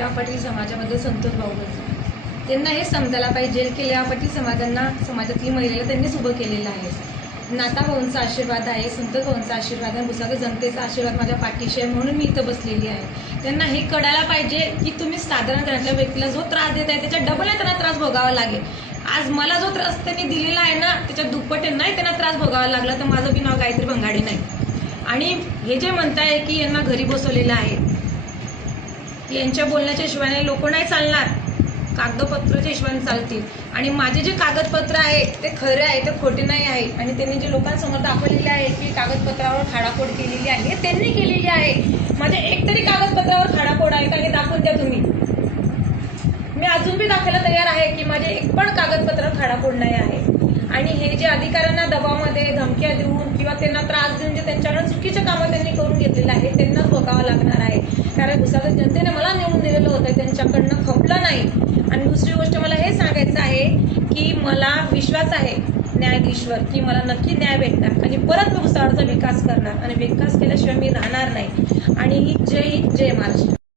लेवा पाटील समाजामध्ये संतोष भाऊ बर्वे त्यांना हे समजायला पाहिजे की लेवा पाटील समाजातली महिलेला त्यांनीच उभं केलेलं आहे. नाता भाऊंचा आशीर्वाद आहे, संतोष भाऊंचा आशीर्वाद आहे, भुसावळ जनतेचा आशीर्वाद माझ्या पाठीशी आहे, म्हणून मी इथं बसलेली आहे. त्यांना हे कळायला पाहिजे की तुम्ही साधारण घरातल्या व्यक्तीला जो त्रास देत आहे त्याच्या डबल त्यांना त्रास भोगावा लागेल. आज मला जो त्रास त्यांनी दिलेला आहे ना त्याच्या दुप्पट नाही त्यांना त्रास भोगावा लागला तर माझं बी नाव गायत्री भंगाडी नाही. आणि हे जे म्हणताय की यांना घरी बसवलेलं आहे, यांच्या बोलण्याच्या हिशोबाने लोक नाही चालणार, कागदपत्राच्या हिशोबाने चालतील. आणि माझे जे कागदपत्र आहे ते खरे आहे, ते खोटे नाही आहे. आणि त्यांनी जे लोकांसमोर दाखवलेले आहे की कागदपत्रावर खाडाखोड केलेली आहे, त्यांनी केलेली आहे. माझे एक तरी कागदपत्रावर खाडाखोड आहे का हे दाखवून द्या तुम्ही. मी अजून बी दाखवायला तयार आहे की माझे एक पण कागदपत्रावर खाडाखोड नाही आहे. आणि हे जे अधिकाऱ्यांना दबावामध्ये धमक्या देऊन किंवा त्यांना त्रास देऊन जे त्यांच्याकडे चुकीचे कामं त्यांनी करून घेतलेलं आहे त्यांनाच भोगावं लागणार आहे. कारण भुसावळ जनतेने मला निवडून दिलेलं होतं, त्यांच्याकडनं खपलं नाही. आणि दुसरी गोष्ट मला हे सांगायचं आहे की मला विश्वास आहे न्यायाधीशवर की मला नक्की न्याय भेटणार आणि परत मी भुसावळचा विकास करणार आणि विकास केल्याशिवाय मी राहणार नाही. आणि जय महाराष्ट्र.